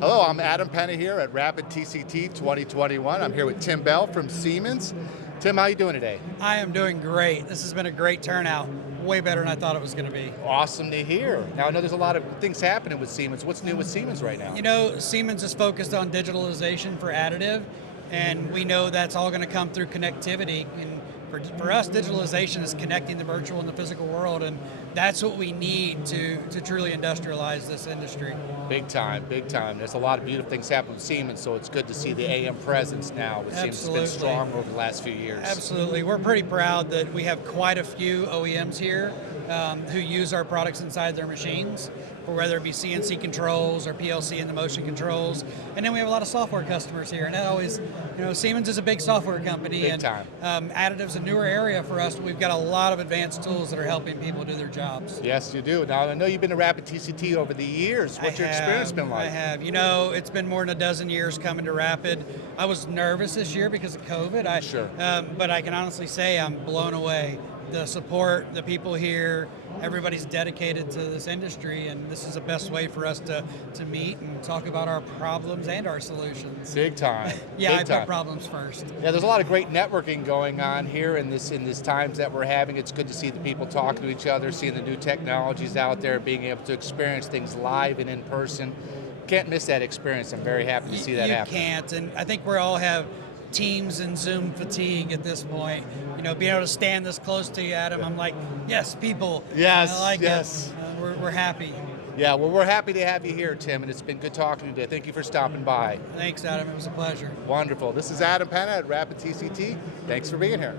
Hello, I'm Adam Penna here at RAPID TCT 2021. I'm here with Tim Bell from Siemens. Tim, how are you doing today? I am doing great. This has been a great turnout. Way better than I thought it was going to be. Awesome to hear. Now, I know there's a lot of things happening with Siemens. What's new with Siemens right now? You know, Siemens is focused on digitalization for additive, and we know that's all going to come through connectivity. And for us, digitalization is connecting the virtual and the physical world, and that's what we need to truly industrialize this industry. Big time, big time. There's a lot of beautiful things happening with Siemens, so it's good to see the AM presence now. It seems it's been strong over the last few years. Absolutely. We're pretty proud that we have quite a few OEMs here who use our products inside their machines, or whether it be CNC controls or PLC and the motion controls. And then we have a lot of software customers here. And that always, you know, Siemens is a big software company. Big time. Additive's a newer area for us. We've got a lot of advanced tools that are helping people do their jobs. Yes, you do. Now, I know you've been to RAPID TCT over the years. What's your experience been like? I have. You know, it's been more than a dozen years coming to RAPID. I was nervous this year because of COVID. Sure. But I can honestly say I'm blown away. The support, the people here, everybody's dedicated to this industry, and this is the best way for us to meet and talk about our problems and our solutions. Big time. Yeah, Big I time. put problems first. Yeah, there's a lot of great networking going on here in this times that we're having. It's good to see the people talking to each other, seeing the new technologies out there, being able to experience things live and in person. Can't miss that experience. I'm very happy to see that happen. You can't, and I think we all have Teams and Zoom fatigue at this point. You know, being able to stand this close to you, Adam, I'm like, yes, people. Yes, I like yes. it. We're happy. Yeah, well, we're happy to have you here, Tim, and it's been good talking to you today. Thank you for stopping by. Thanks, Adam. It was a pleasure. Wonderful. This is Adam Penna at RAPID TCT. Thanks for being here.